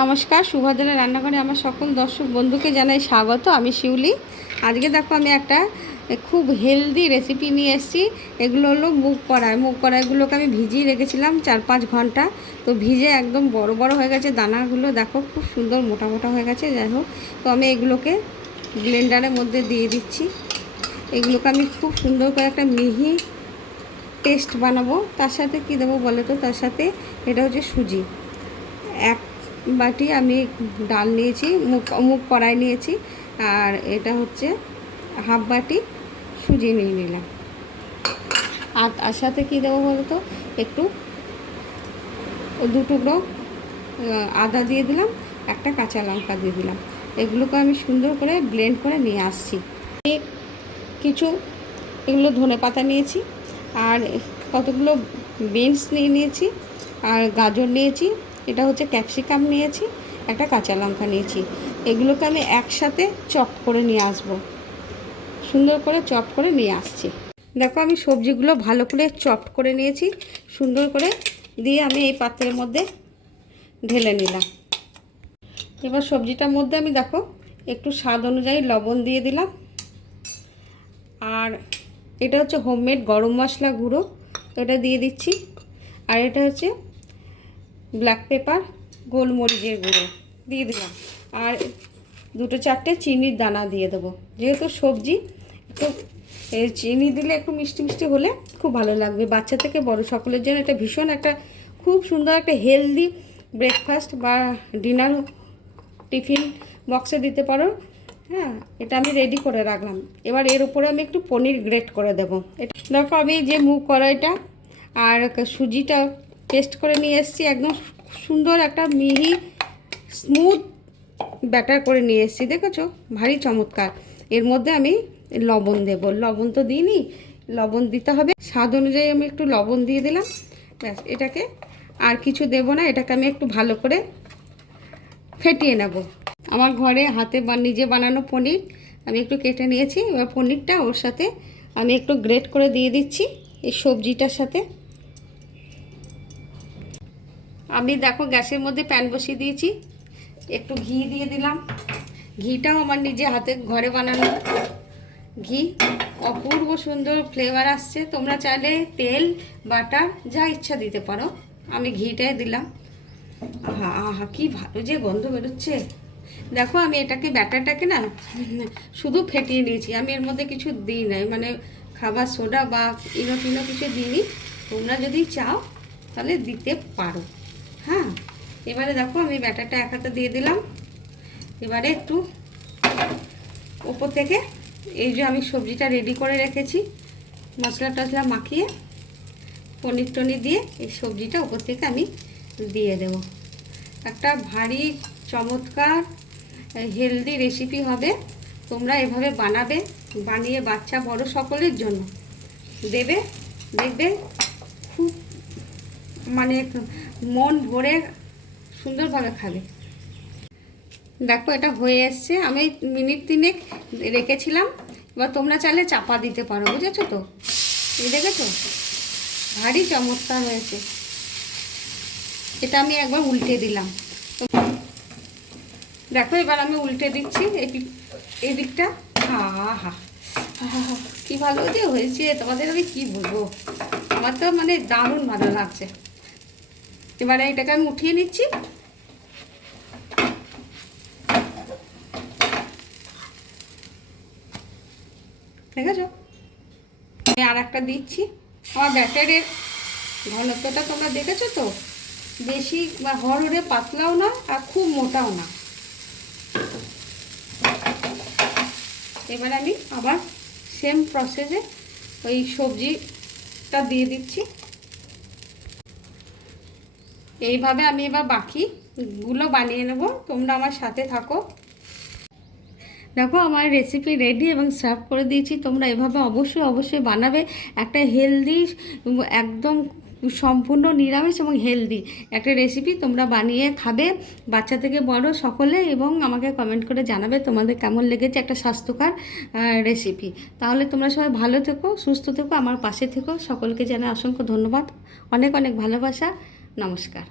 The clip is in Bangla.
নমস্কার, সুভদ্রা রান্নাঘরে আমার সকল দর্শক বন্ধুকে জানাই স্বাগত। আমি শিউলি। আজকে দেখো আমি একটা খুব হেলদি রেসিপি নিয়ে এসেছি। এগুলো হলো মুগ কড়াইগুলোকে আমি ভিজিয়ে রেখেছিলাম 4-5 ঘন্টা। তো ভিজে একদম বড় বড় হয়ে গেছে, দানাগুলো দেখো খুব সুন্দর মোটা মোটা হয়ে গেছে। যাই হোক, তো আমি এগুলোকে ব্লেন্ডারের মধ্যে দিয়ে দিচ্ছি। এগুলোকে আমি খুব সুন্দর করে একটা মিহি পেস্ট বানাবো। তার সাথে কি দেবো বলো তো? তার সাথে এটা হচ্ছে সুজি, 1 বাটি আমি ডাল নিয়েছি, মুগ কড়াই নিয়েছি, আর এটা হচ্ছে 1/2 বাটি সুজি নিয়ে নিলাম। আর তার সাথে কী দেবো বলো তো? একটু 2 টুকরো আদা দিয়ে দিলাম, একটা কাঁচা লঙ্কা দিয়ে দিলাম। এগুলোকে আমি সুন্দর করে ব্লেন্ড করে নিয়ে আসছি। কিছু এগুলো ধনেপাতা নিয়েছি, আর কতগুলো বিনস নিয়ে নিয়েছি, আর গাজর নিয়েছি, এটা হচ্ছে ক্যাপসিকাম নিয়েছি, একটা কাঁচা লঙ্কা নিয়েছি। এগুলোকে আমি একসাথে চপ করে নিয়ে আসব, সুন্দর করে চপ করে নিয়ে আসছি। দেখো আমি সবজিগুলো ভালো করে চপ করে নিয়েছি, সুন্দর করে দিয়ে আমি এই পাত্রের মধ্যে ঢেলে নিলাম। এবার সবজিটার মধ্যে আমি দেখো একটু স্বাদ অনুযায়ী লবণ দিয়ে দিলাম, আর এটা হচ্ছে হোমমেড গরম মশলা গুঁড়ো, এটা দিয়ে দিচ্ছি। আর এটা হচ্ছে ব্ল্যাক পেপার, গোলমরিচের গুঁড়ো দিয়ে দিলাম, আর 2-4টে চিনির দানা দিয়ে দেবো। যেহেতু সবজি, একটু চিনি দিলে একটু মিষ্টি মিষ্টি হলে খুব ভালো লাগবে। বাচ্চা থেকে বড় সকলের জন্য এটা ভীষণ একটা খুব সুন্দর একটা হেলদি ব্রেকফাস্ট বা ডিনার টিফিন বক্সে দিতে পারো। হ্যাঁ, এটা আমি রেডি করে রাখলাম। এবার এর উপরে আমি একটু পনির গ্রেট করে দেবো। এটা দেখো আমি যে মুগ কড়াইটা আর সুজিটা পেস্ট করে নিয়ে এসেছি, একদম সুন্দর একটা মিহি স্মুথ ব্যাটার করে নিয়ে এসেছি। দেখেছো, ভারী চমৎকার। এর মধ্যে আমি লবণ দেব, লবণ তো দিইনি, লবণ দিতে হবে। স্বাদ অনুযায়ী আমি একটু লবণ দিয়ে দিলাম, ব্যাস। এটাকে আর কিছু দেব না, এটাকে আমি একটু ভালো করে ফেটিয়ে নেব। আমার ঘরে হাতে নিজে বানানো পনির আমি একটু কেটে নিয়েছি। এবার পনিরটা ওর সাথে আমি একটু গ্রেট করে দিয়ে দিচ্ছি এই সবজিটার সাথে। আমি দেখো গ্যাসের মধ্যে প্যান বসিয়ে দিয়েছি, একটু ঘি দিয়ে দিলাম। ঘিটাও আমার নিজে হাতে ঘরে বানানো ঘি, অপূর্ব সুন্দর ফ্লেভার আসছে। তোমরা চাইলে তেল, বাটার যা ইচ্ছা দিতে পারো, আমি ঘিটাই দিলাম। আহা আহা, কি ভালো যে গন্ধ বেরোচ্ছে। দেখো আমি এটাকে ব্যাটারটাকে না শুধু ফেটিয়ে নিয়েছি, আমি এর মধ্যে কিছু দিই নাই, মানে খাবার সোডা বা ইনো টিনো কিছু দিইনি। তোমরা যদি চাও তাহলে দিতে পারো। হ্যাঁ, এবারে দেখো আমি ব্যাটারটা এক হাতে দিয়ে দিলাম। এবারে একটু ওপর থেকে এই যে আমি সবজিটা রেডি করে রেখেছি, মশলা টশলা মাখিয়ে পনির টনির দিয়ে এই সবজিটা ওপর থেকে আমি দিয়ে দেব। একটা ভারী চমৎকার হেলদি রেসিপি হবে। তোমরা এভাবে বানাবে, বানিয়ে বাচ্চা বড় সকলের জন্য দেবে, দেখবে খুব মানে মন ভরে সুন্দরভাবে খাবে। দেখো এটা হয়ে এসছে, আমি মিনিট 3 রেখেছিলাম। এবার তোমরা চাইলে চাপা দিতে পারো, বুঝেছো তো? এই দেখেছো, ভারী চমৎকার হয়েছে। এটা আমি একবার উল্টে দিলাম। দেখো এবার আমি উল্টে দিচ্ছি এই দিকটা। হা কি ভালো যে হয়েছে, তোমাদের আমি কি বলবো, আমার তো মানে দারুণ ভালো লাগছে। এবারে এটাকে আমি উঠিয়ে নিচ্ছি। দেখেছো, আমি আর একটা দিচ্ছি। আমার ব্যাটারের ঘনত্বটা তোমরা দেখেছো তো, বেশি বা হরহরে পাতলাও না আর খুব মোটাও না। এবার আমি আবার সেম প্রসেসে ওই সবজিটা দিয়ে দিচ্ছি। এইভাবে আমি এবার বাকিগুলো বানিয়ে নেব। তোমরা আমার সাথে থাকো। দেখো আমার রেসিপি রেডি এবং সার্ভ করে দিয়েছি। তোমরা এভাবে অবশ্যই বানাবে। একটা হেলদি, একদম সম্পূর্ণ নিরামিষ এবং হেলদি একটা রেসিপি তোমরা বানিয়ে খাবে, বাচ্চা থেকে বড় সকলে, এবং আমাকে কমেন্ট করে জানাবে তোমাদের কেমন লেগেছে একটা স্বাস্থ্যকর রেসিপি। তাহলে তোমরা সবাই ভালো থেকো, সুস্থ থেকো, আমার পাশে থেকো। সকলকে জানাই অসংখ্য ধন্যবাদ, অনেক অনেক ভালোবাসা। নমস্কার।